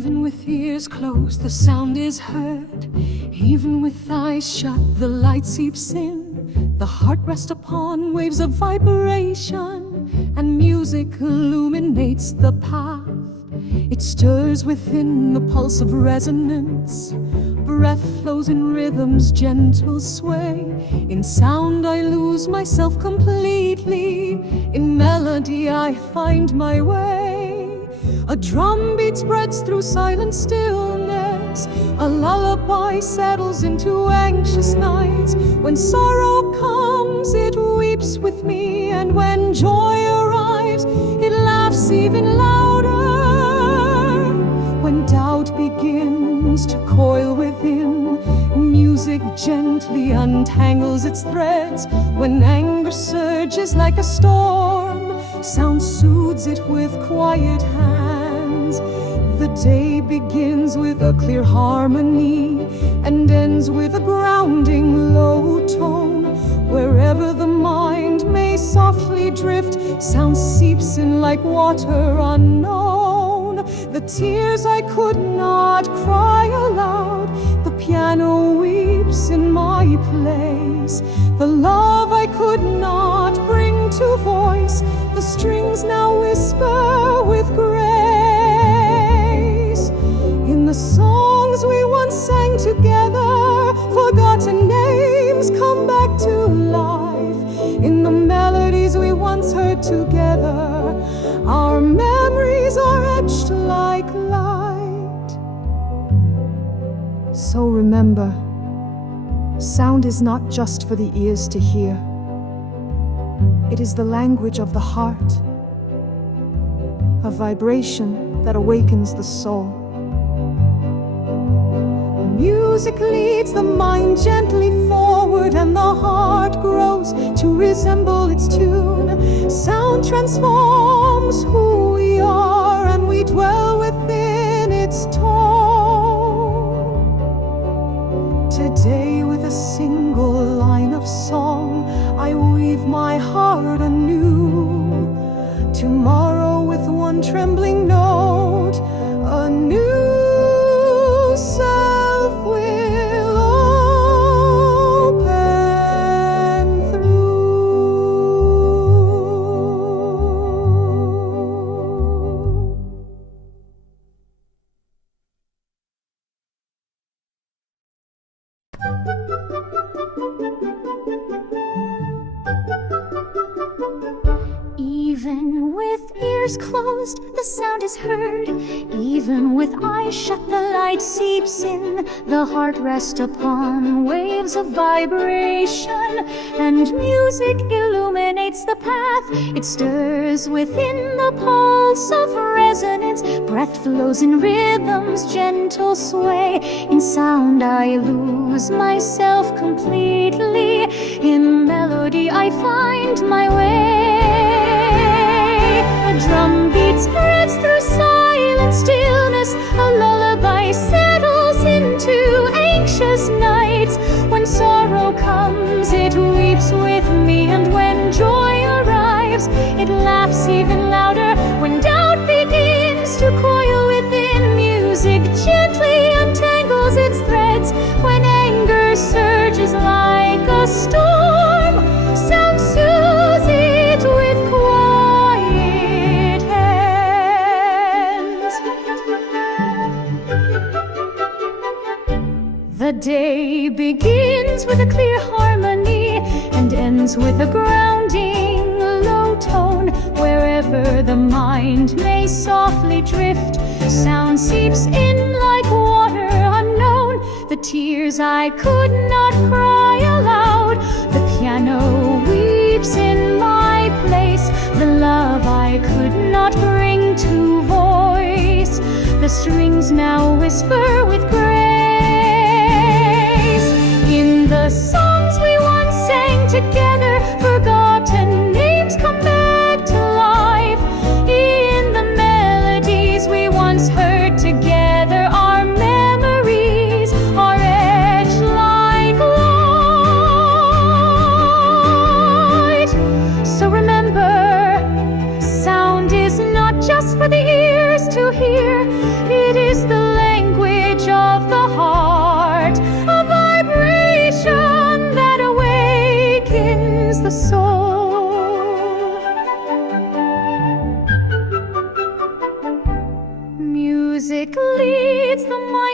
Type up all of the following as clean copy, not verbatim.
Even with ears closed, the sound is heard. Even with eyes shut, the light seeps in. The heart rests upon waves of vibration, and music illuminates the path. It stirs within the pulse of resonance. Breath flows in rhythm's gentle sway. In sound I lose myself completely. In melody I find my way. A drum beat spreads through silent stillness. A lullaby settles into anxious nights. When sorrow comes, it weeps with me, and when joy arrives, it laughs even louder. When doubt begins to coil within, music gently untangles its threads. When anger surges like a storm, sound soothes it with quiet hands. The day begins with a clear harmony and ends with a grounding low tone. Wherever the mind may softly drift, sound seeps in like water unknown. The tears I could not cry aloud, the piano weeps in my place. The love I could not bring to voice, the strings now whisper with grace. In the songs we once sang together, forgotten names come back to life. In the melodies we once heard together, our memories are etched like light. So remember, sound is not just for the ears to hear. It is the language of the heart, a vibration that awakens the soul. Music leads the mind gently forward, and the heart grows to resemble its tune. Sound transforms who we are, and we dwell within its tone. Today, with a single line of song, I weave my heart anew. Tomorrow, with one trembling note, a new self will open through. Even with ears closed, the sound is heard. Even with eyes shut, the light seeps in. The heart rests upon waves of vibration, and music illuminates the path. It stirs within the pulse of resonance. Breath flows in rhythm's gentle sway. In sound I lose myself completely. In melody I find my way. A drum beat spreads through silent stillness. A lullaby settles into anxious nights. When sorrow comes, it weeps with me, and when joy arrives, it laughs even louder. When doubt begins to coil within, music gently untangles its threads. When anger surges like a storm, sound soothes it with quiet hands. The day begins with a clear harmony and ends with a grounding low tone. Wherever the mind may softly drift, sound seeps in like water unknown. The tears I could not cry aloud, the piano weeps in my place. The love I could not bring to voice, the strings now whisper with grace. In the songs we once sang together, forgotten names come back to life. In the melodies we once heard together, our memories are etched like light. So remember, sound is not just for the ears to hear. It is the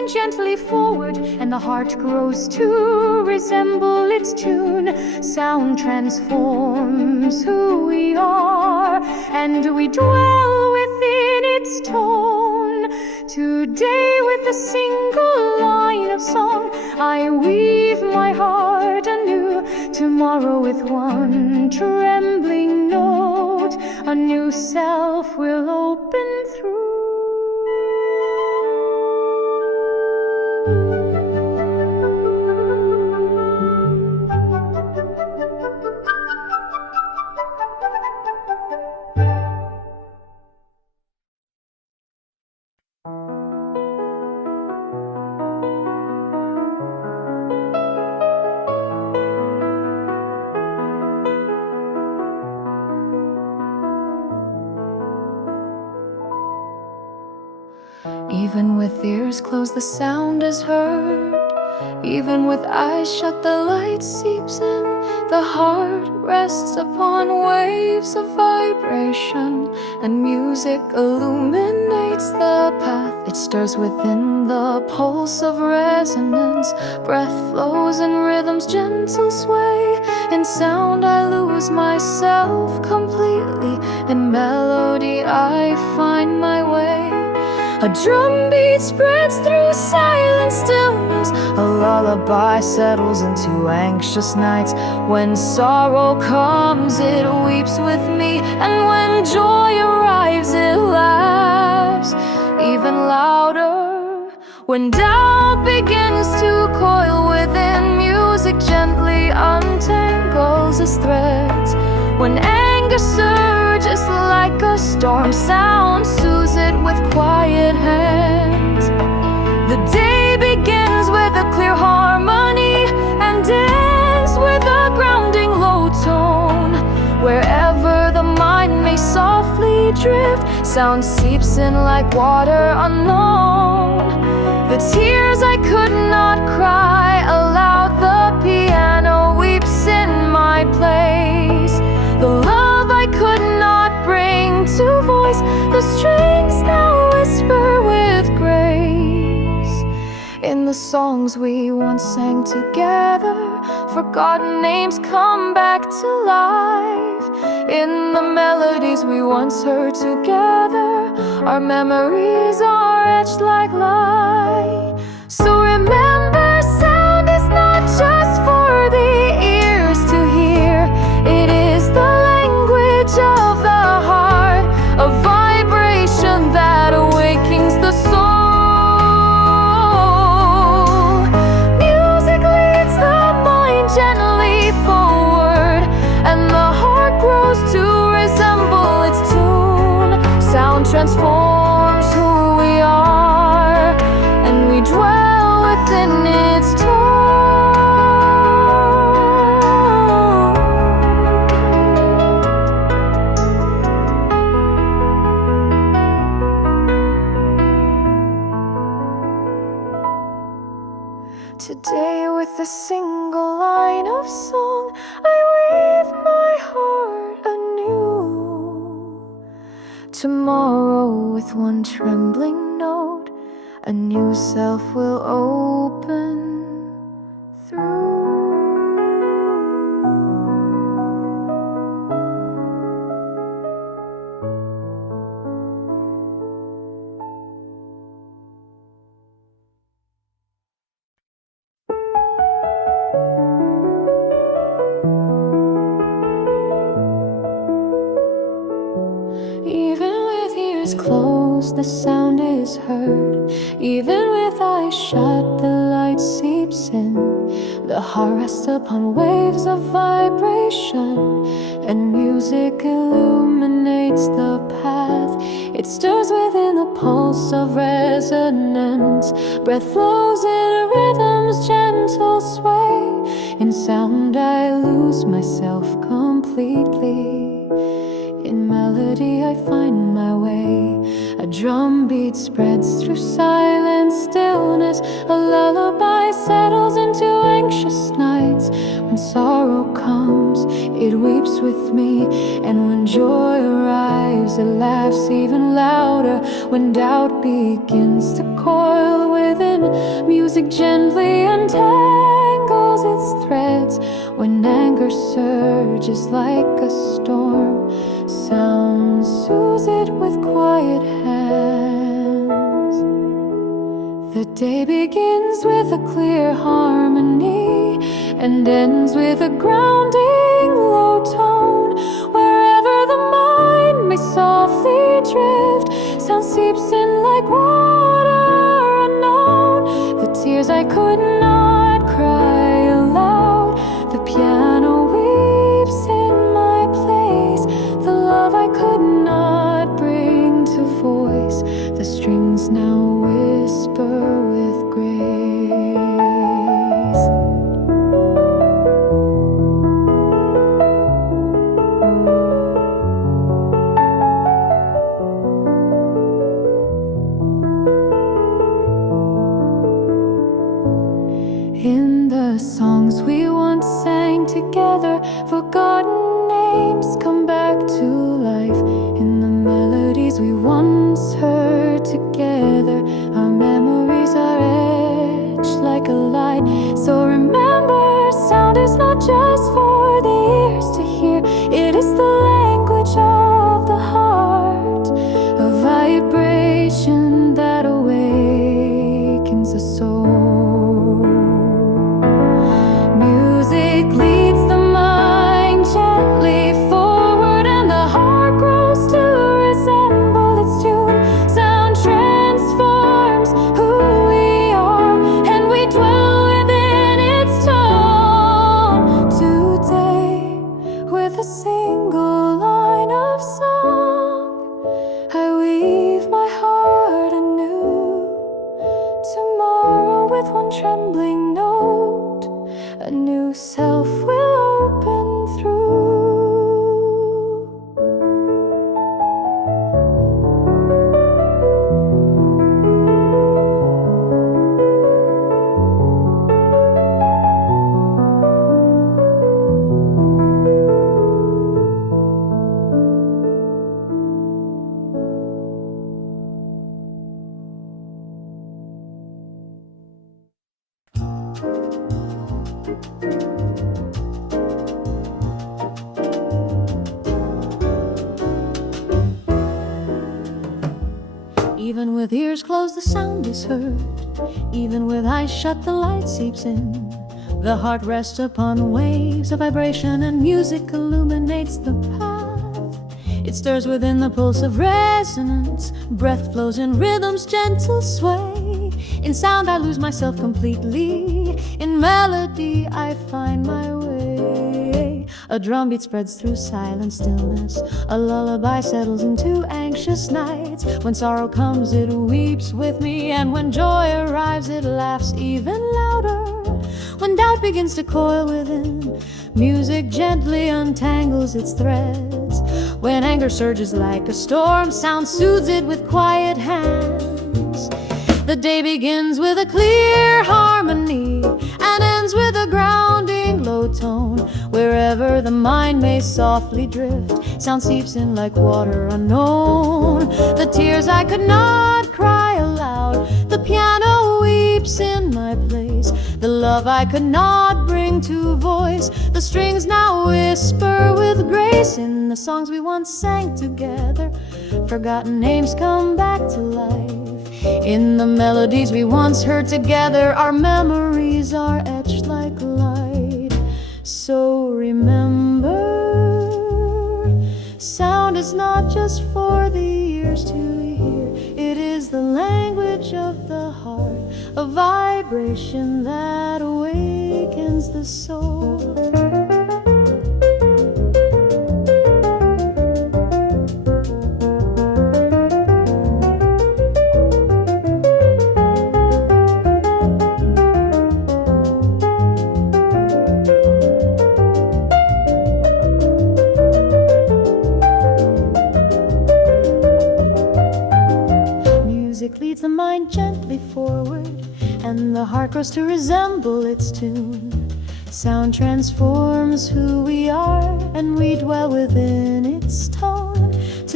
moving gently forward, and the heart grows to resemble its tune. Sound transforms who we are, and we dwell within its tone. Today with a single line of song, I weave my heart anew. Tomorrow with one trembling note, a new self will open through. Even with ears closed, the sound is heard. Even with eyes shut, the light seeps in. The heart rests upon waves of vibration, and music illuminates the path. It stirs within the pulse of resonance. Breath flows in rhythm's gentle sway. In sound I lose myself completely. In melody I find my way. A drumbeat spreads through silent stillness. A lullaby settles into anxious nights. When sorrow comes, it weeps with me, and when joy arrives, it laughs even louder. When doubt begins to coil within, music gently untangles its threads. When anger surges like a storm, sound soothes it with quiet hands. The day begins with a clear harmony and ends with a grounding low tone. Wherever the mind may softly drift, sound seeps in like water unknown. The tears I could not cry aloud, the piano weeps in my place. The love I could not bring to voice, the strings now whisper with grace. In the songs we once sang together, forgotten names come back to life. In the melodies we once heard together, our memories are etched like light. So remember, sound is not just for the ears to hear. It is the language of the heart, a vibration that awakens the soul. Music leads the mind gently forward, and the heart grows to resemble its tune. Sound transforms who we are, and we dwell within its tone. Today with a single line of song, I weave my heart anew. Tomorrow with one trembling note, a new self will open through. Even with ears closed, the sound is heard. Even with eyes shut, the light seeps in. The heart rests upon waves of vibration, and music illuminates the path. It stirs within the pulse of resonance. Breath flows in rhythm's gentle sway. In sound I lose myself completely. In melody I find my way. A drumbeat spreads through silent stillness. A lullaby settles into anxious nights. When sorrow comes, it weeps with me, and when joy arrives, echoes, it laughs even louder when doubt begins to coil within. Music gently untangles its threads when anger surges like a storm. Sound soothes it with quiet hands. The day begins with a clear harmony and ends with a grounding low tone. Wherever the mind may softly drift, sound seeps in like water unknown. The tears I could not cry aloud, the piano weeps in my place. The love I could not bring to voice, the strings now whisper with grace. In the songs we once sang together, forgotten names come back to life. In the melodies we once heard together, our memories are etched like a light. So remember, sound is not just for the ears to hear, it is the language of the heart, a vibration that awakens the soul. Music leads the mind gently forward, and the heart grows to resemble its tune. Sound transforms who we are, and we dwell within its tone. Today, with a single line of song, I weave my heart anew. Tomorrow, with one trembling note, a new self will open through. Even with ears closed, the sound is heard. Even with eyes shut, the light seeps in. The heart rests upon waves of vibration, and music illuminates the path. It stirs within the pulse of resonance. Breath flows in rhythm's gentle sway. In sound I lose myself completely. In melody I find my way. A drumbeat spreads through silent stillness. A lullaby settles into anxious nights. When sorrow comes, it weeps with me, and when joy arrives, it laughs even louder. When doubt begins to coil within, music gently untangles its threads. When anger surges like a storm, sound soothes it with quiet hands. The day begins with a clear harmony and ends with a grounding low tone. Wherever the mind may softly drift, sound seeps in like water unknown. The tears I could not cry aloud, the piano weeps in my place. The love I could not bring to voice, the strings now whisper with grace. In the songs we once sang together, forgotten names come back to life. In the melodies we once heard together, our memories are etched like light. So remember, sound is not just for the ears to hear, it is the language of the heart, a vibration that awakens the soul. Leads the mind gently forward, and the heart grows to resemble its tune. Sound transforms who we are, and we dwell within its tone.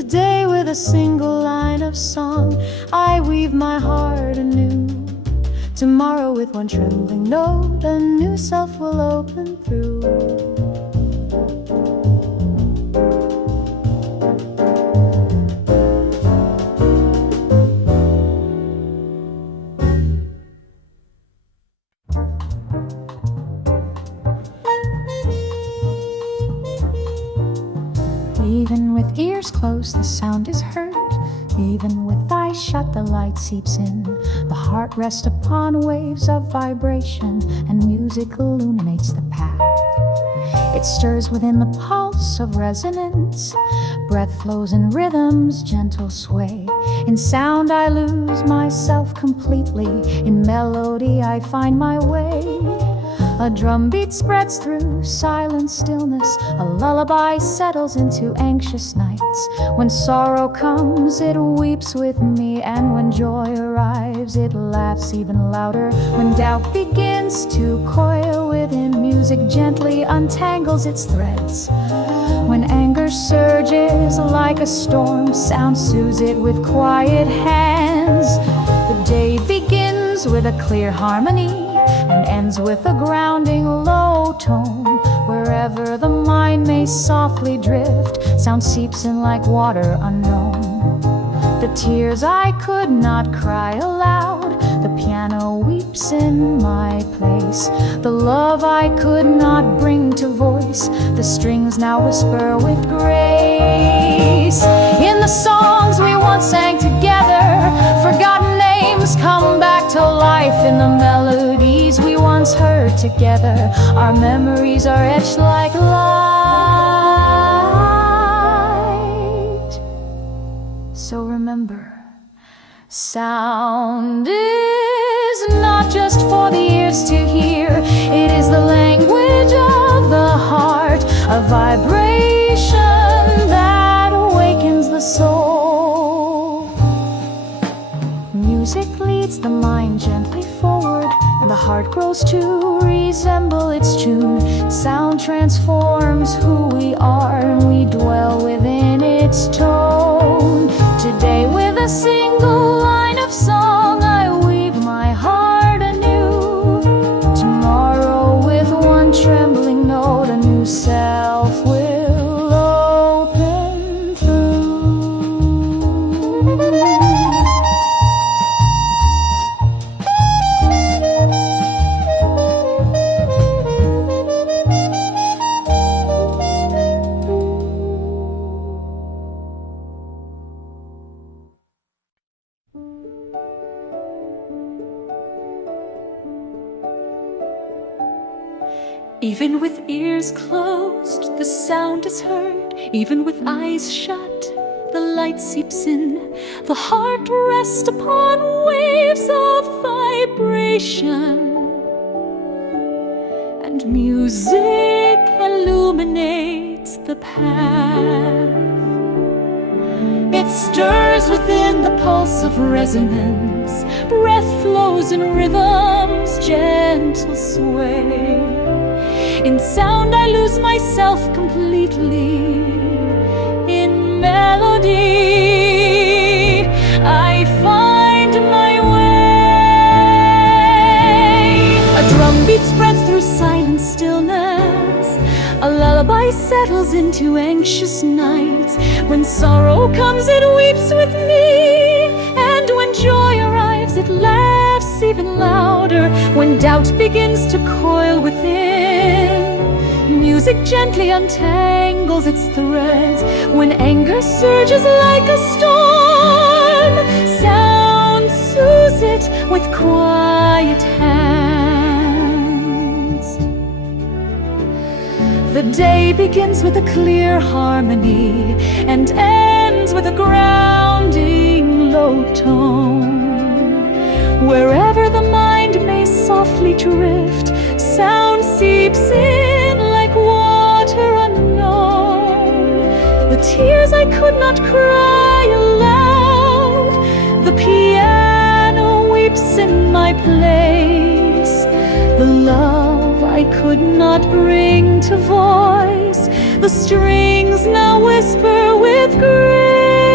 Today with a single line of song I weave my heart anew. Tomorrow with one trembling note a new self will open through. Even with ears closed, the sound is heard. Even with eyes shut, the light seeps in. The heart rests upon waves of vibration, and music illuminates the path. It stirs within the pulse of resonance. Breath flows in rhythm's gentle sway. In sound I lose myself completely. In melody I find my way. A drumbeat spreads through silent stillness. A lullaby settles into anxious nights. When sorrow comes, it weeps with me, and when joy arrives, it laughs even louder. When doubt begins to coil within, music gently untangles its threads. When anger surges like a storm, sound soothes it with quiet hands. The day begins with a clear harmony and ends with a grounding low tone. Wherever the mind may softly drift, sound seeps in like water unknown. The tears I could not cry aloud, the piano weeps in my place. The love I could not bring to voice, the strings now whisper with grace. In the songs we once sang together, forgotten names come back to life. In the melodies we once heard together, our memories are etched like light. So remember, sound is not just for the ears to hear. It is the language of the heart, a vibration that awakens the soul. Music leads the mind gently forward, and the heart grows to resemble its tune. Sound transforms who we are, and we dwell within its tone. Today with a single line of song I weave my heart anew. Tomorrow with one trembling note a new self will open through. Even with ears closed, the sound is heard. Even with eyes shut, the light seeps in. The heart rests upon waves of vibration, and music illuminates the path. It stirs within the pulse of resonance. Breath flows in rhythm's gentle sway. In sound I lose myself completely. In melody I find my way. A drumbeat spreads through silent stillness. A lullaby settles into anxious nights. When sorrow comes it weeps with me, and when joy arrives it laughs even louder. When doubt begins to coil within, music gently untangles its threads. When anger surges like a storm, sound soothes it with quiet hands. The day begins with a clear harmony and ends with a grounding low tone. Wherever the mind may softly drift, sound seeps in like water unknown. The tears I could not cry aloud, the piano weeps in my place. The love I could not bring to voice, the strings now whisper with grace.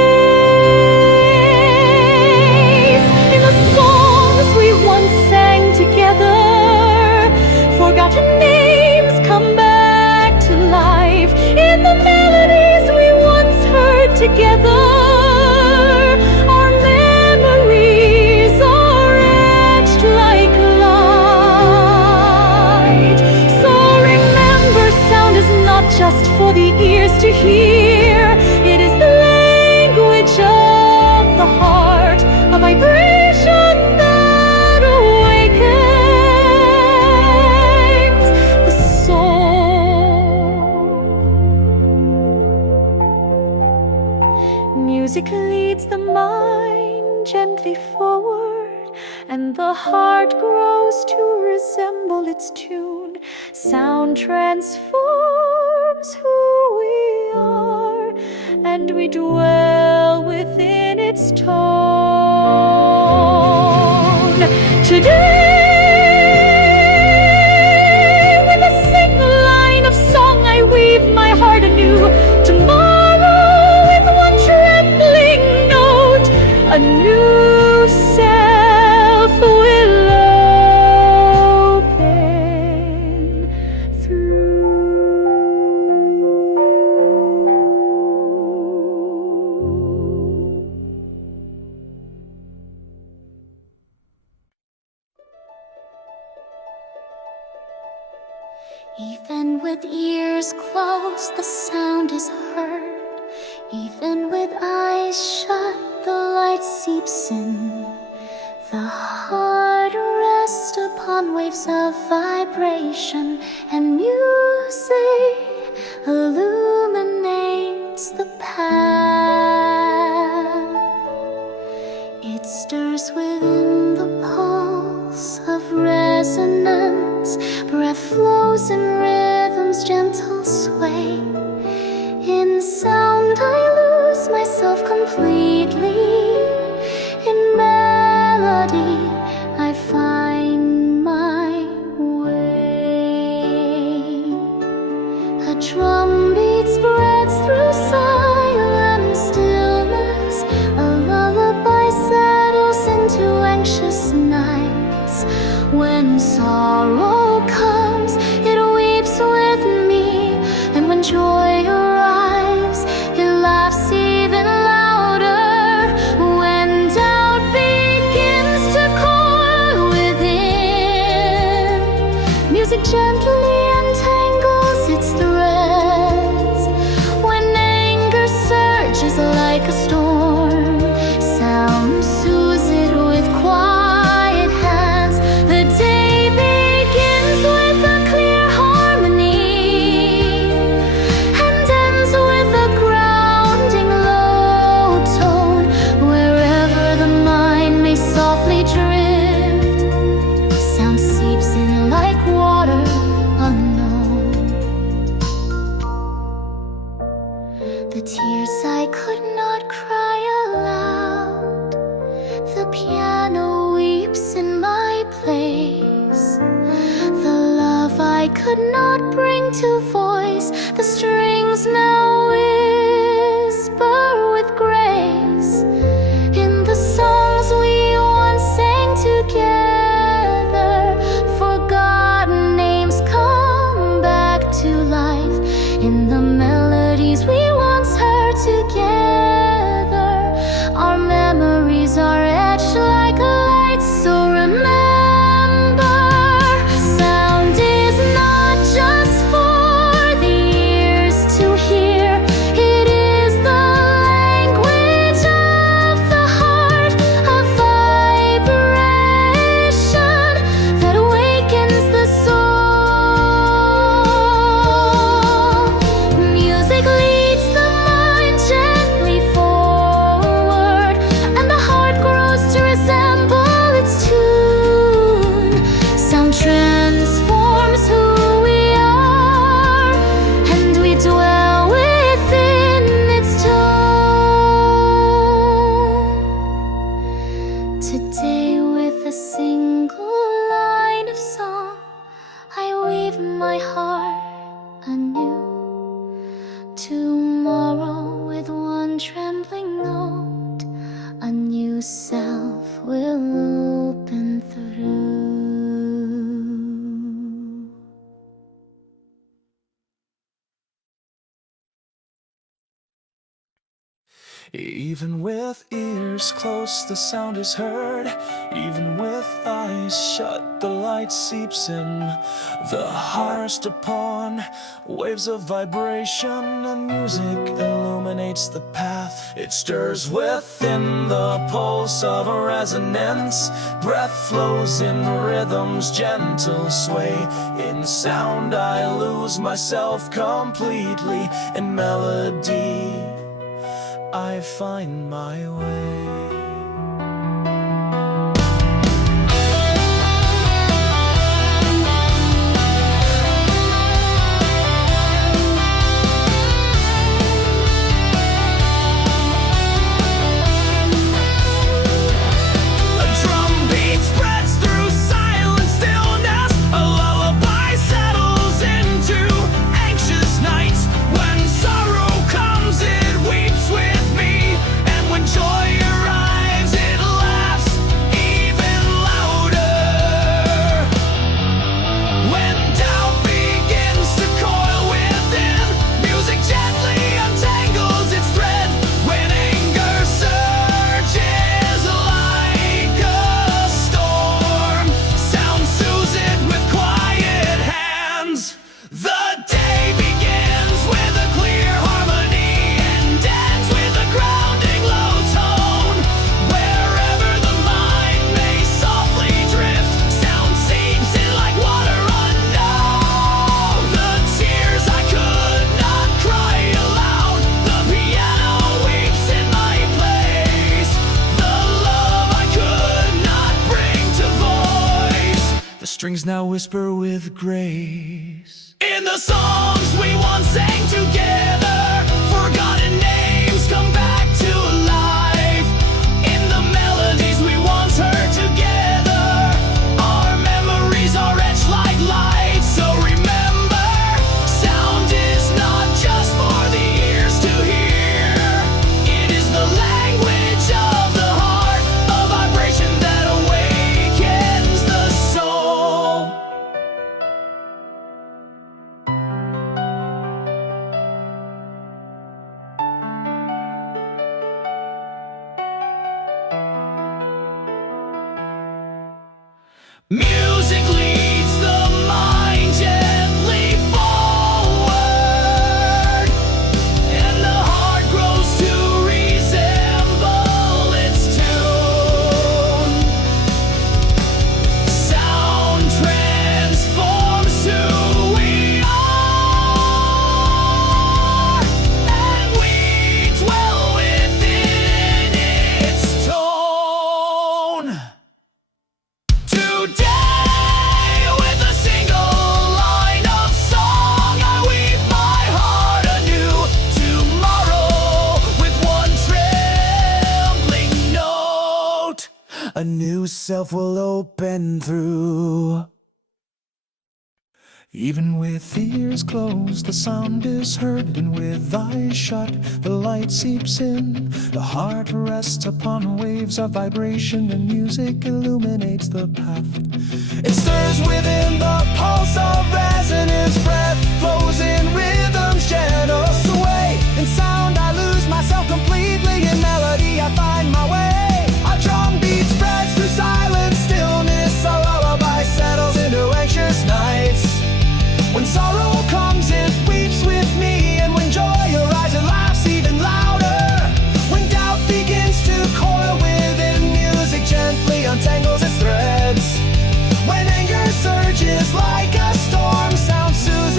together. Our memories are etched like light. So remember, sound is not just for the ears to hear. It is the language of the heart, a vibration that awakens the soul. Music leads the mind gently forward, and the heart grows to resemble its tune. Sound transforms who we are, and we dwell within its tone. Today, with a single line of song, I weave my heart anew. Tomorrow, with one trembling note, a new self will open through. Even with ears closed, the sound is heard. Even with eyes shut, the light seeps in. The heart rests upon waves of vibration, and music illuminates the path. It stirs within the pulse of resonance. Breath flows in rhythm's gentle sway. In sound I lose myself completely. In melody I find my way. A drum beat spreads through silent stillness. A lullaby settles into anxious nights. When sorrow comes, it weeps with me, and when joy arrives, it laughs even louder. When doubt begins to coil within, music gently entangles its threads. When anger surges like a storm, sound soothes it with quiet hands. The day begins with a clear harmony and ends with a grounding low tone. Wherever the mind may softly drift, sound seeps in like water unknown. The tears I could not cry aloud, the piano weeps in my place. The love I could not bring to voice, the strings now whisper with grace. In the songs we once sang together, forgotten names come back to life. In the melodies we once heard together, our memories are etched like lights. So remember, sound is not just for the ears to hear. It is the language of the heart, a vibration that awakens the soul. Music leads the mind gently forward, and the heart grows to resemble its tune. Sound transforms who we are, and we dwell within its tone. Today, with a single line of song, I weave my heart anew. Tomorrow, with one trembling note, a new self will open through. Even with ears closed, the sound is heard. Even with eyes shut, the light seeps in. The heart rests upon waves of vibration, and music illuminates the path. It stirs within the pulse of a resonance. Breath flows in rhythm's gentle sway. In sound I lose myself completely. In melody I find my way. Strings now whisper with grace. In the songs we once sang together, forgotten names come back to life. In the melodies we once heard together, our memories are etched like light. So remember, sound is not just for the ears to hear. It is the language of the heart, a vibration that awakens the soul. Music leads the mind gently forward, and the heart grows to resemble its tune. Sound transforms who we are, and we dwell within its tone. Today, with a single line of song, I weave my heart anew. Tomorrow, with one trembling note, a new self will open through. Even with ears closed, the sound is heard, and with eyes shut, the light seeps in. The heart rests upon waves of vibration, and music illuminates the path. It stirs within the pulse of resonance. Breath flows in rhythm's gentle sway. In sound I lose myself completely. In melody I find my way. A drum beat spreads through silence, stillness. A lullaby settles into anxious nights. When sorrow comes, it weeps with me, and when joy arises, it laughs even louder. When doubt begins to coil within, music gently untangles its threads. When anger surges like a storm, sound soothes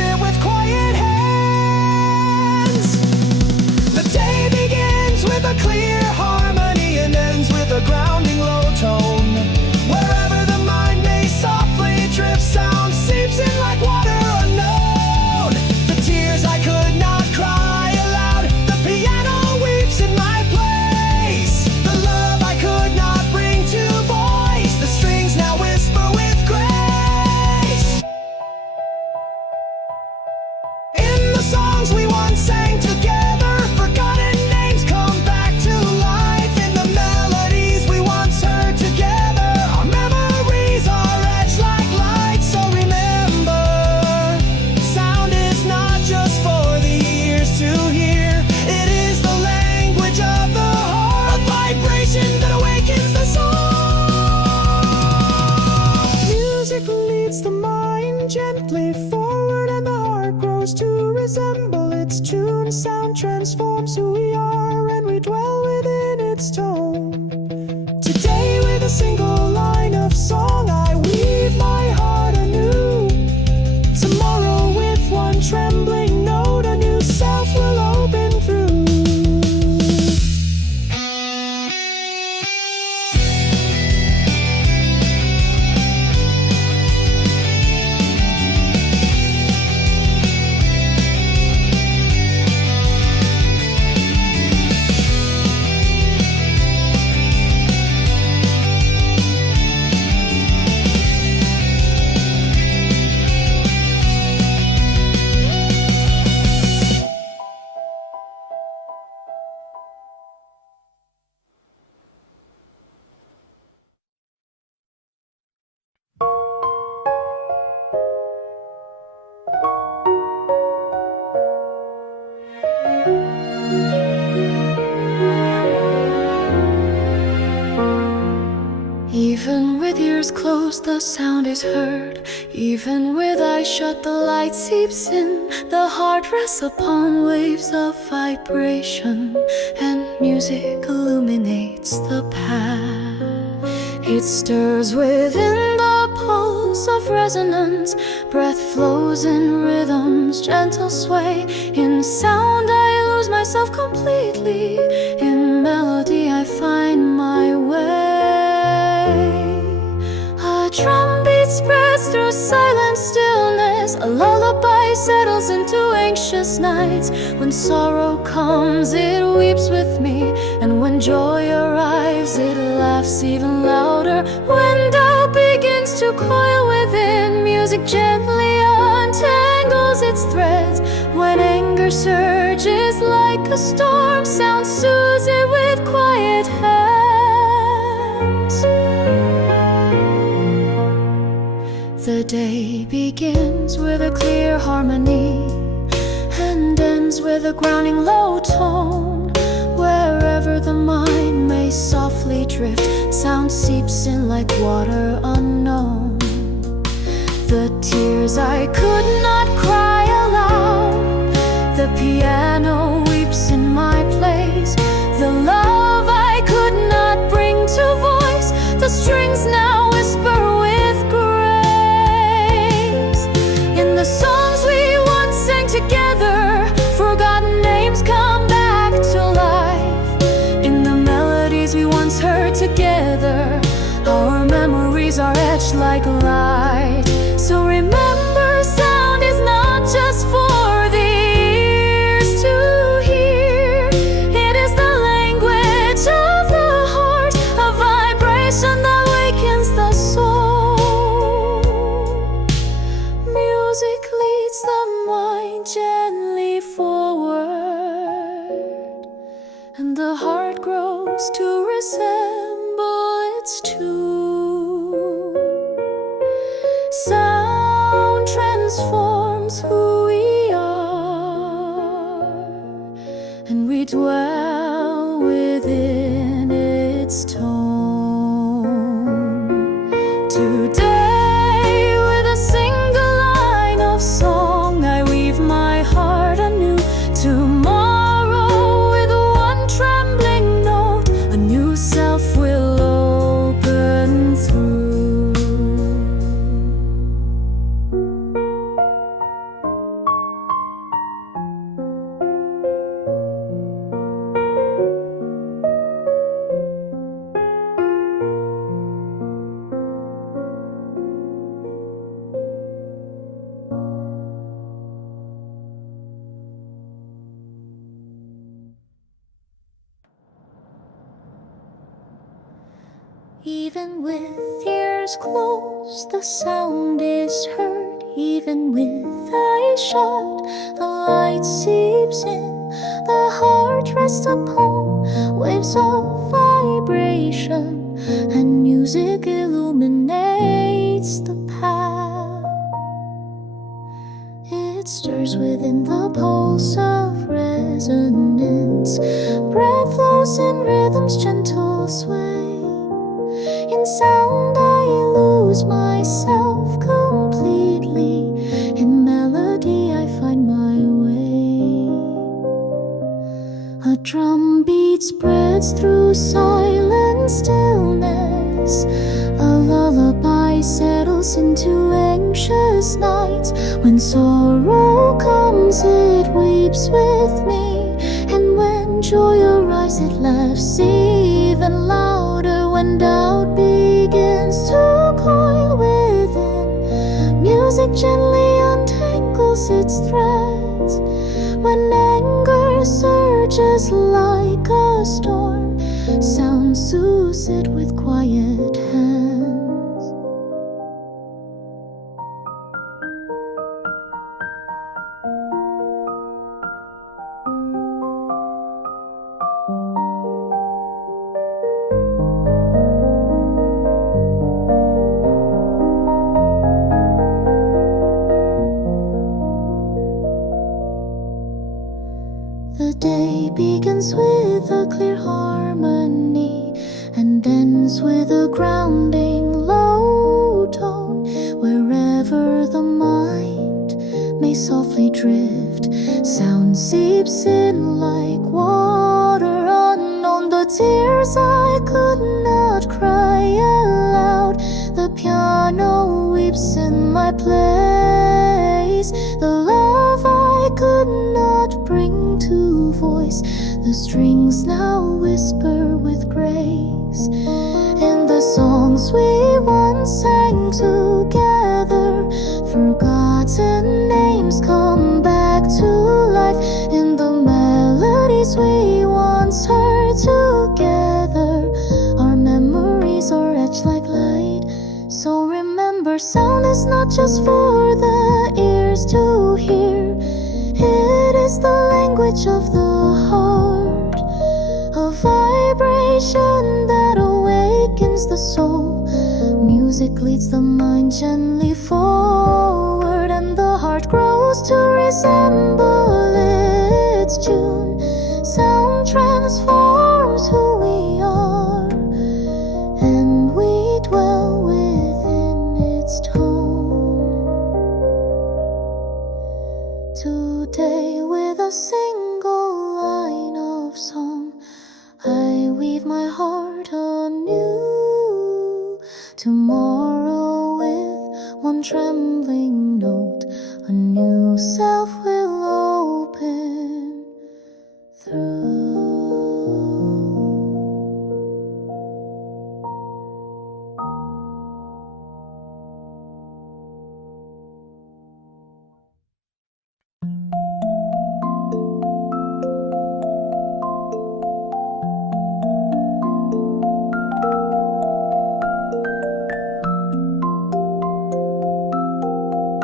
its tone. Today with a single line of song I weave my heart anew. Tomorrow with one trembling note a new self will open through. Even with ears closed, the sound is heard. Even with eyes shut, the light seeps in. The heart rests upon waves of vibration, and music illuminates the path. It stirs within the pulse of resonance. Breath flows in rhythm's gentle sway. In sound I lose myself completely. In melody I find my way. A drumbeat spreads through silent stillness. A lullaby settles into anxious nights. When sorrow comes, it weeps with me, and when joy arrives, it laughs even louder. When doubt begins to coil within, music gently untangles its threads. When anger surges like a storm, sound soothes it with quiet hands. The day begins with a clear harmony and ends with a grounding low tone. Wherever the mind may softly drift, sound seeps in like water unknown. The tears I could not cry aloud, the piano weeps in my place. The love I could not bring to voice, the strings now whisper with grace. In the songs we once sang together, forgotten names come back to life. In the melodies we once heard together, our memories are etched like light. So remember, sound is not just for the ears to hear. It is the language of the heart, a vibration that wakens the soul. Music leads the mind gently forward, and the heart grows to resemble its tune. Sound transforms who we are, and we dwell within its tone. Today, with a single line of song, I weave my heart anew. Tomorrow, with one trembling note, a new self will open through. Even with ears closed, the sound is heard. Even with eyes shut, the light seeps in. The heart rests upon waves of vibration, and music illuminates the path. It stirs within the pulse of resonance. Breath flows in rhythm's gentle sway. In sound I lose myself completely. In melody I find my way. A drum beat spreads through Through silent stillness, a lullaby settles into anxious nights. When sorrow comes, it weeps with me, and when joy arrives, it laughs even louder. When doubt begins to coil within, music gently untangles its threads. When anger surges like a storm, sound soothes it with quiet hands. The day begins with a clear harmony and ends with a grounding low tone. Wherever the mind may softly drift, sound seeps in like water unknown. The tears I could not cry aloud, the piano weeps in my place. The love I could not bring to voice, the strings now whisper with grace. In the songs we once sang together, forgotten names come back to life. In the melodies we once heard together, our memories are etched like light. So remember, sound is not just for the ears to hear, it is the language of the heart, a vibration that awakens the soul. Music leads the mind gently forward, and the heart grows to resemble its tune. Sound transforms who we are, and we dwell within its tone. Today, with a single line of song, I weave my heart anew. Tomorrow, with one trembling note, a new self will open through.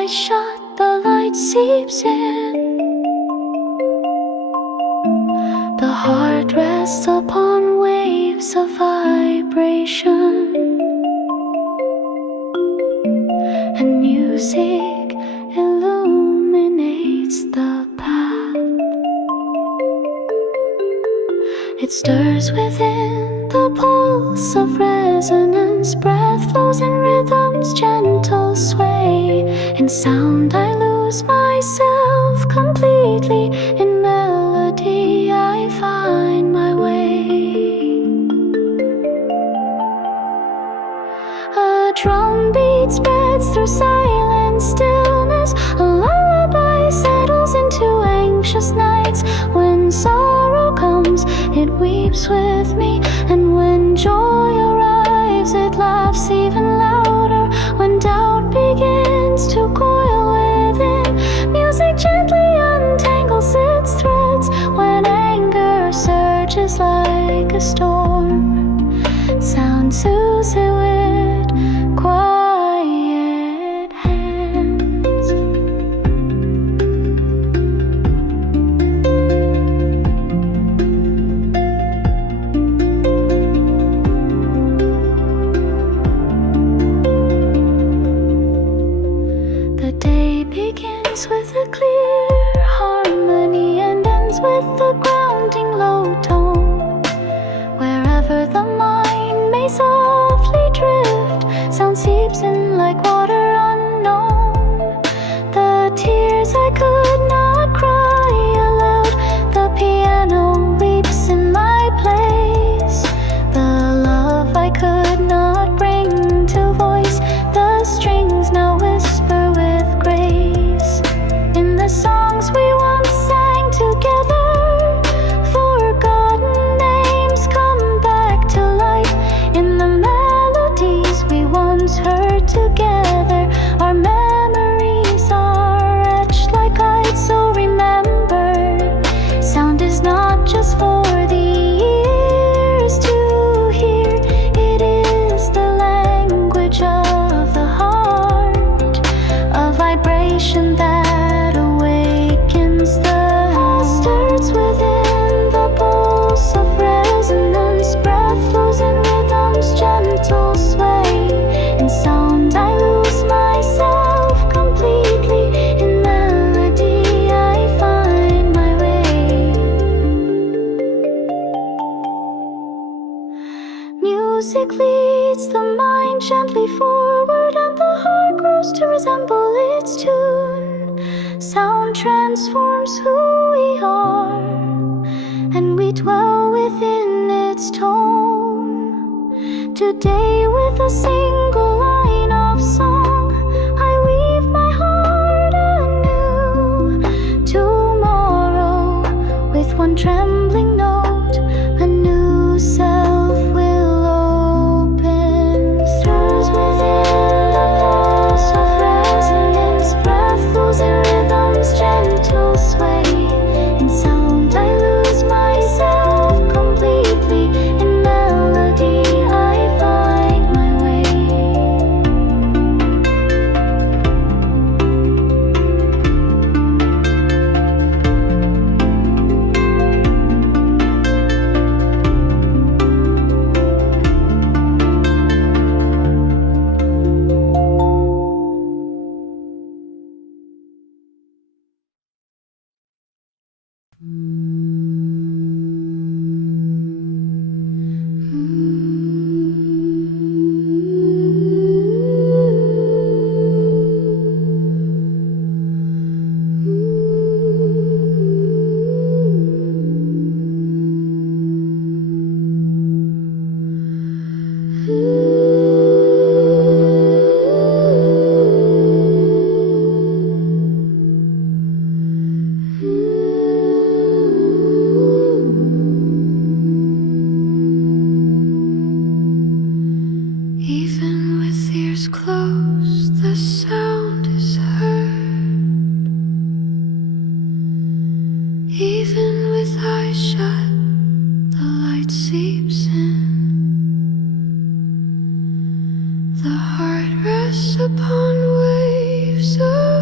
eyes shut, the light seeps in. The heart rests upon waves of vibration, and music illuminates the path. It stirs within the pulse of resonance. Breath flows in rhythm's gentle sway. In sound I lose myself completely. In melody I find my way. A drum beat spreads through silent stillness. A lullaby settles into anxious nights. When sorrow comes, it weeps with me, and when joy arrives, it laughs even louder. When doubt begins to coil within, music gently untangles its threads. When anger surges like a storm, sound soothes it with quiet hands. The day begins with a clear harmony and ends with a grounding low tone. Wherever the mind may softly drift, sound seeps in like water unknown. The tears I could not cry aloud, the piano leaps in my place. The love I could not bring to voice, the strings now whisper with grace. In the songs we once sang together, forgotten names come back to life. In the melodies we once heard together, our memories are etched like light. So remember, sound is not just for the ears to hear. It is the language of the heart, a vibration that awakens the heart. Starts within the pulse of resonance. Breath flows in rhythm's gentle sway. In sound I lose myself completely. In melody I find my way. Music leads the mind gently forward, and the heart grows to resemble its tune. Sound transforms who we are, and we dwell within its tone. Today with a single line of song, I weave my heart anew. Tomorrow, with one trembling note, a new self will open. Stirs within the pulse of resonance. Breath flows in rhythm's gentle sway. In sound I lose myself completely. In melody I find my way. Even with eyes shut, the light seeps in. The heart rests upon waves of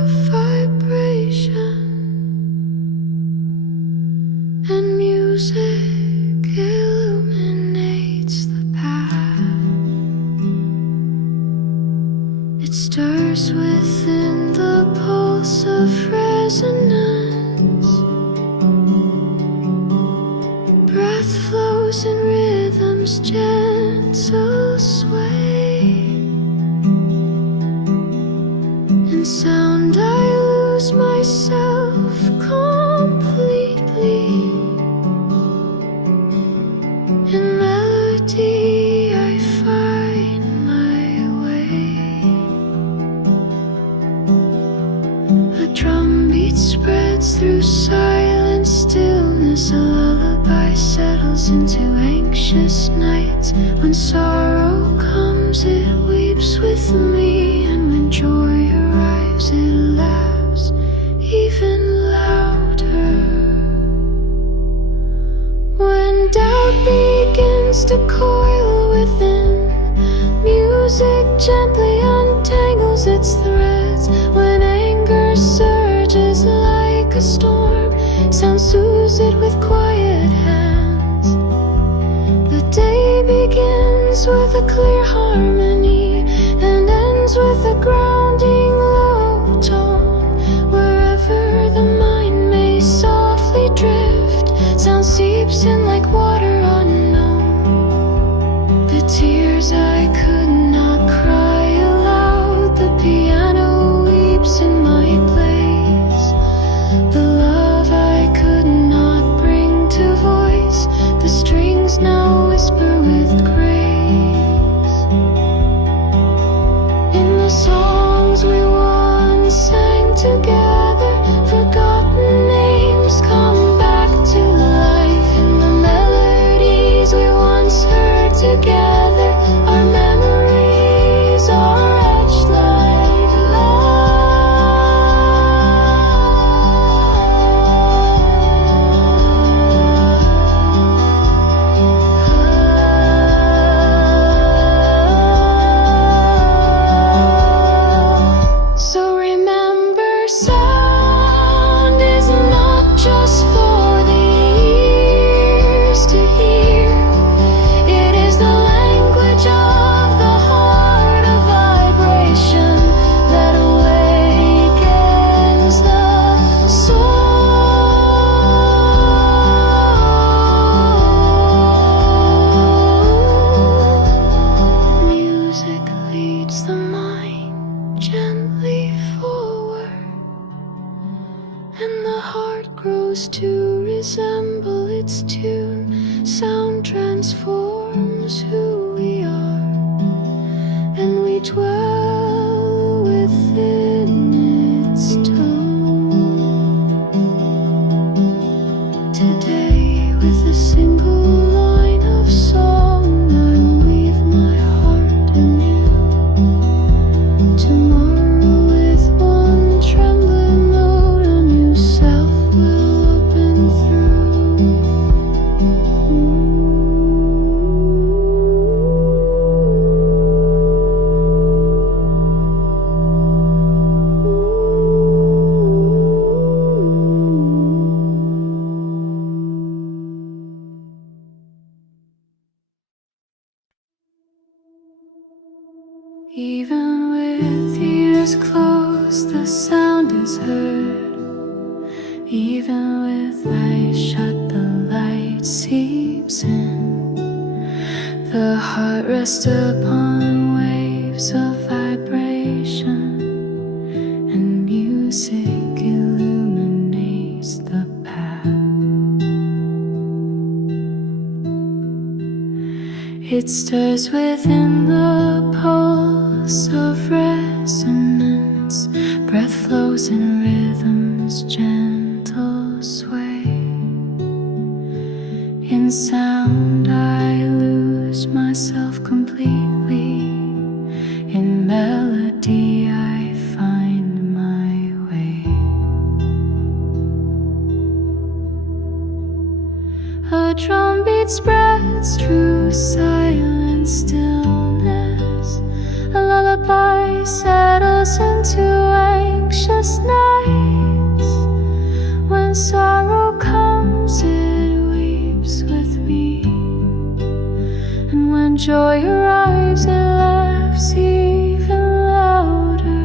stirs within the pulse of resonance. Breath flows in rhythm's gentle sway. In sound I lose myself completely. In melody I find my way. A drumbeat spreads through silent stillness. A lullaby settles into anxious nights. When sorrow comes, it weeps with me, and when joy arrives, it laughs even louder. When doubt begins to coil within, music gently untangles its threads. When anger surges like a storm, sound soothes it with quiet hands. The day begins with a clear harmony and ends with a grounding low tone. Wherever the mind may softly drift, sound seeps in like water unknown. The tears I could not cry aloud, the piano weeps in my place. The love I could not bring to voice, the strings now whisper with grace. In the songs we once sang together, forgotten names come back to life. In the melodies we once heard together, our memories are etched like love. So remember, sound is not just for the ears to hear. It is the language of the heart, a vibration that awakens the soul. Music leads the mind gently forward, and the heart grows to resemble its tune. Sound transforms who we are, and we dwell within its tone. Today, with a single line of song, I'll weave my heart anew. Tomorrow, with one trembling note, a new self will open through. Even with ears closed, the sound is heard. Even with eyes shut, the light seeps in. The heart rests upon waves of vibration, and music illuminates the path. It stirs within the pulse of resonance. Breath flows in rhythm's gentle sway. In sound I lose myself completely. In melody I find my way. A drumbeat spreads through silent stillness. A lullaby settles into anxious nights. When sorrow comes, it weeps with me, and when joy arrives, it laughs even louder.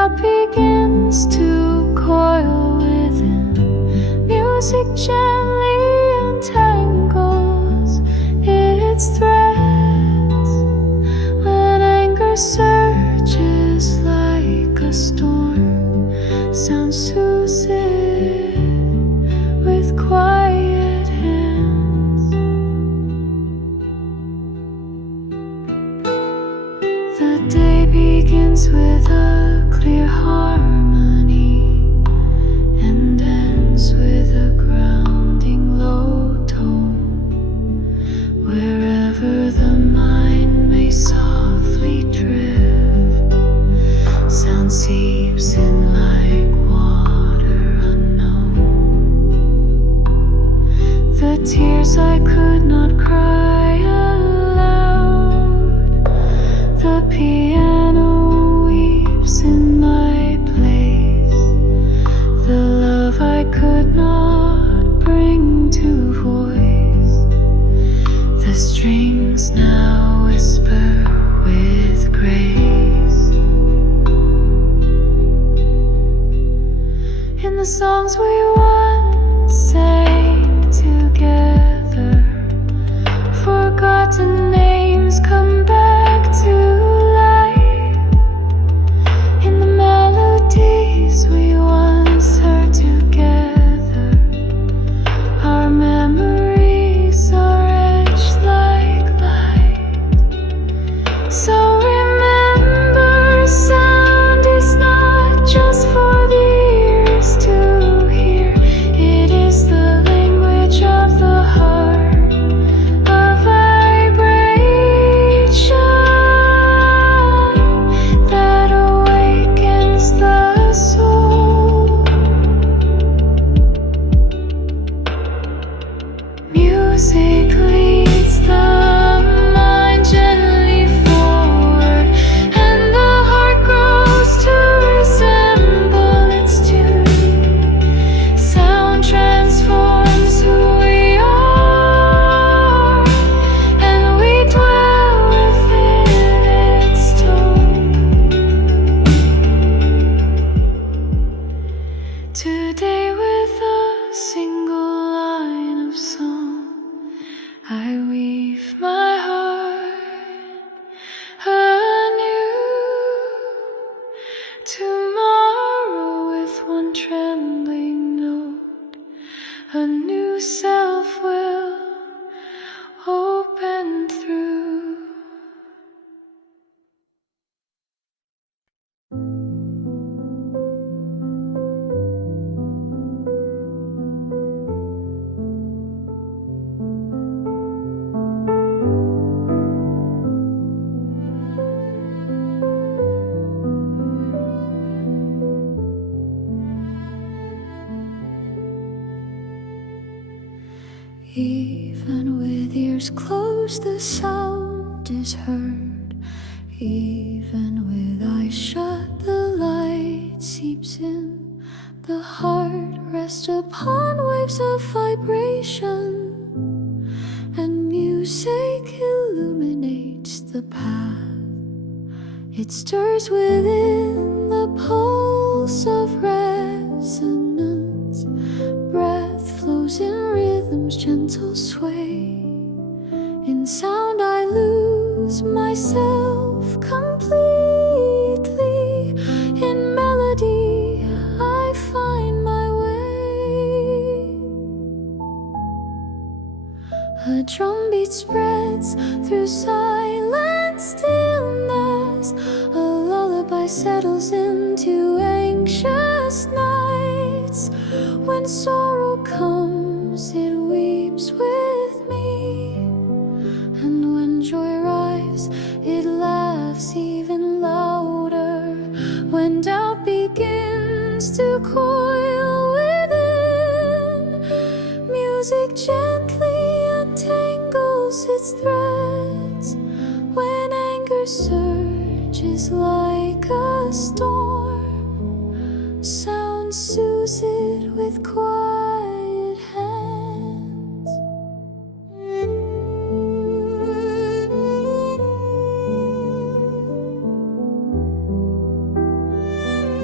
doubt begins to coil within. Music gently untangles its threads. When anger surges like a storm, sound soothes it with quiet hands. The day begins with a clear harmony and ends with a grounding low tone. Wherever the mind may softly drift, sound seeps in like water unknown. The tears I could not cry aloud, the piano weeps in my place. The love I could not bring to voice, the strings now whisper with grace. In the songs we once sang together, forgotten names come back to life. In the melodies we once heard together, our memories are etched like light. So remember, sound is not just for the ears to hear. It is the language of the heart, a vibration that awakens the soul. Music leads the mind gently forward, and the heart grows to resemble its tune. Sound transforms who we are, and we dwell within its tone. Today, with a single line of song, I weave my heart anew. Tomorrow, with one trembling note, a new self will open through. Even with ears closed, the sound is heard. Even with eyes shut, the light seeps in. The heart rests upon waves of vibration, and music illuminates the path. It stirs within the pulse of resonance. Breath flows in rhythm's gentle sway. In sound I lose myself completely. In melody I find my way. A drumbeat spreads through silent stillness. A lullaby settles into anxious nights. When sorrow comes, it weeps with me, and when joy arrives, it laughs even louder. When doubt begins to coil within, music gently untangles its threads. When anger surges like a storm, sound soothes it with quiet hands.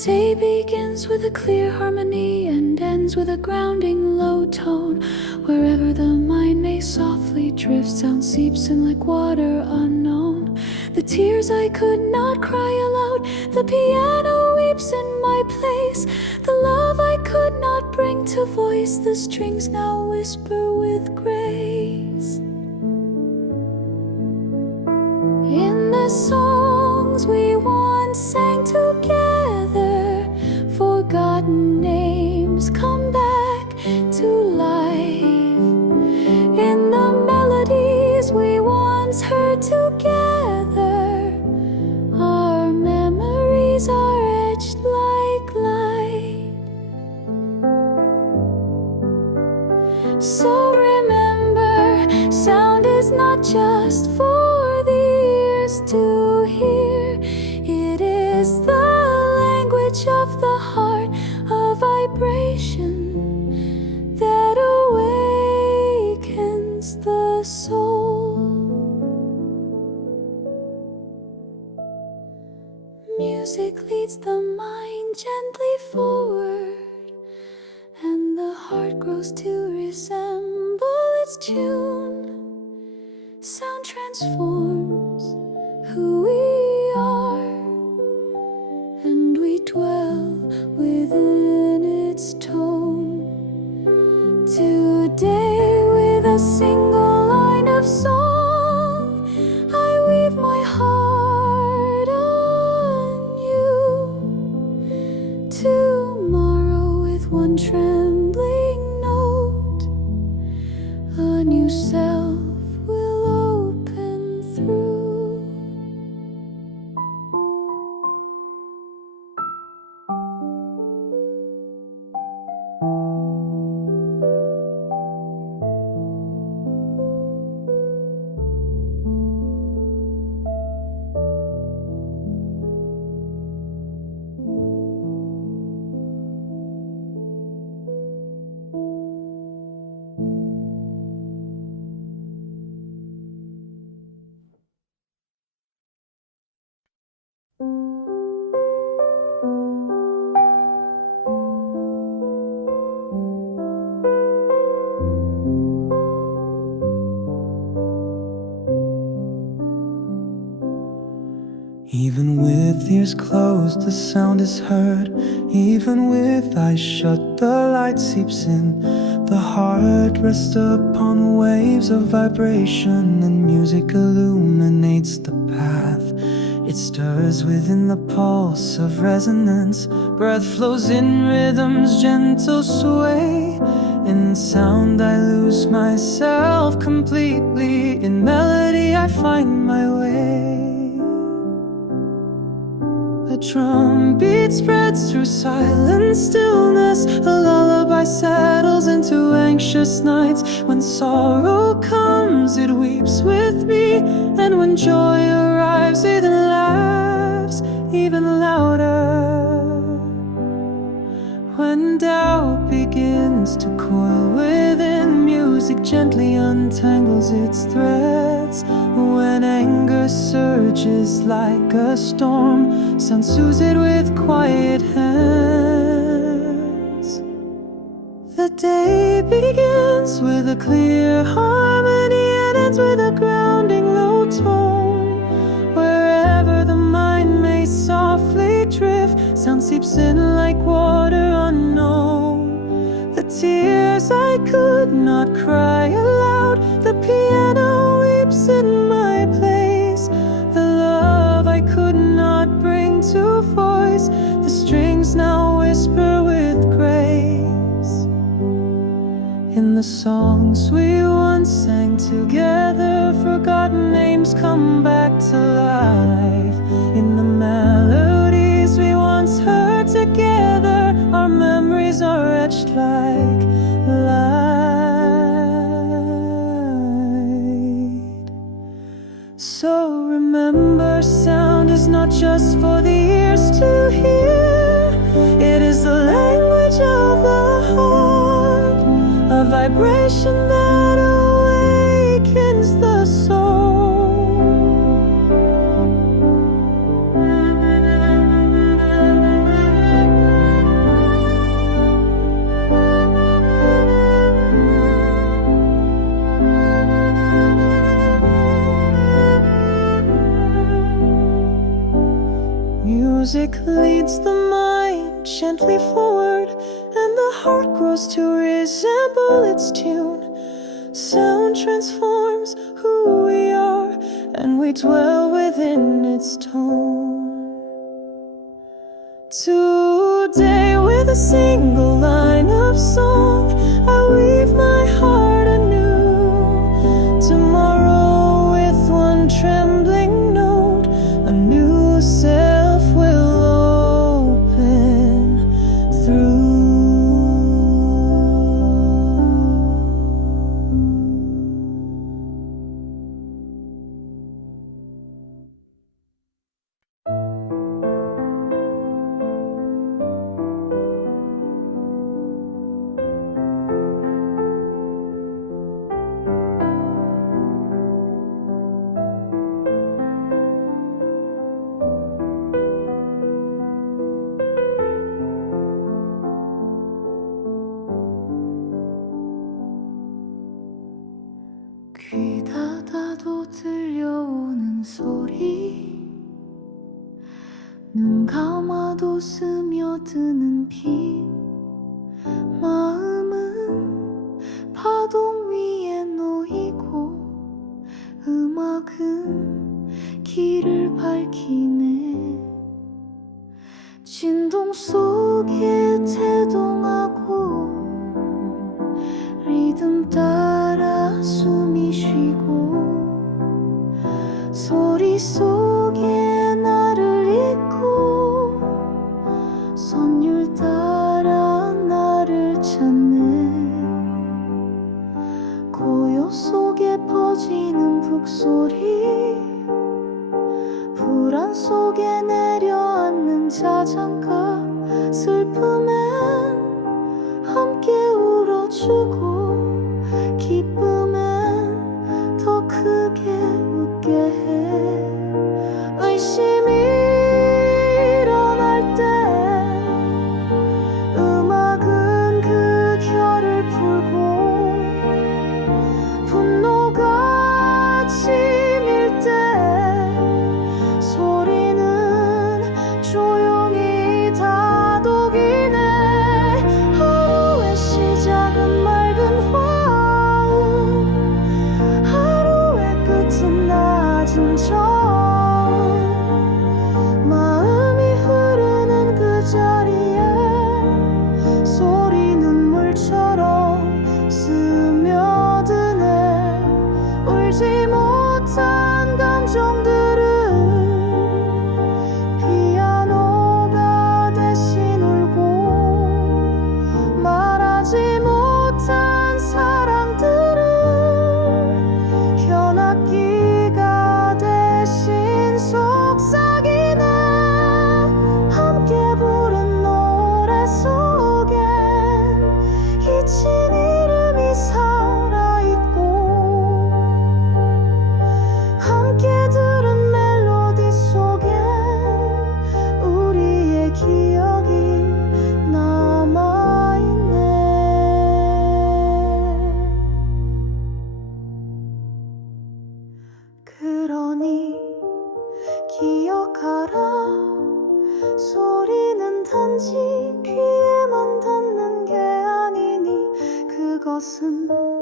day begins with a clear harmony and ends with a grounding low tone. Wherever the mind may softly drift, sound seeps in like water unknown. The tears I could not cry aloud, the piano weeps in my place. The love I could not bring to voice, the strings now whisper with grace. In the songs we once sang together, forgotten names come back to life. In the melodies we once heard together, our memories are etched like light. So remember, sound is not just for the ears to hear. It is the language of the heart, a vibration that awakens the soul. Music leads the mind gently forward, and the heart grows to resemble its tune. Sound transforms who we are, and we dwell within its tone. Today, with a single line of song, I weave my heart anew. Tomorrow, with one trembling note, a new self will open through. Even with ears closed, the sound is heard. Even with eyes shut, the light seeps in. The heart rests upon waves of vibration, and music illuminates the path. It stirs within the pulse of resonance. Breath flows in rhythm's gentle sway. In sound I lose myself completely. In melody I find my way. A drum beat spreads through silent stillness. A lullaby settles into anxious nights. When sorrow comes, it weeps with me, and when joy arrives, it laughs even louder. When doubt begins to coil within, music gently untangles its threads. When anger surges like a storm, sound soothes it with quiet hands. The day begins with a clear harmony and ends with a grounding low tone. Wherever the mind may softly drift, sound seeps in like water unknown. The tears I could not cry aloud, the piano weeps in my place. The love I could not bring to voice, the strings now whisper with grace. In the songs we once sang together, forgotten names come back to life. In the melodies we once heard together, our memories are etched like light. So remember, sound is not just for the ears to hear. It is the language of the heart, a vibration that awakens the soul. Music leads the mind gently forward, and the heart grows to resemble its tune. Sound transforms who we are, and we dwell within its tone. Today, with a single line of song, I weave my heart anew. Tomorrow, with one trembling note, a new self will open through. 귀 닫아도 들려오는 소리, 눈 감아도 스며드는 빛, 마음은 파동 위에 놓이고 음악은 길을 밝히네. 진동 속에 태동하고 리듬 따라 숨이 쉬고 소리 속에 나를 잊고 선율 따라 나를 찾네. 고요 속에 퍼지는 북소리, 불안 속에 내려앉는 자장가, 슬픔엔 함께 울어주고 기쁨엔 더 크게 웃게 해. 의심이 일어날 때 음악은 그 결을 풀고, 분노가 치밀 때 소리는 조용히 다독이네. 하루의 시작은 맑은 화음, 하루의 끝은 낮은 저음. 마음이 흐르는 그 자리에 소리는 물처럼 스며드네. 울지 못한 감정들을 피아노가 대신 울고, 말하지 못한 사랑들을 현악기가 대신 속삭이네. 함께 부른 노래 속엔 잊힌 이름이 살아있고, 함께 들은 멜로디 속엔 우리의 기억이 남아있네. 그러니 기억하라, 소리는 단지 귀에만 닿는 게 아니니 그것은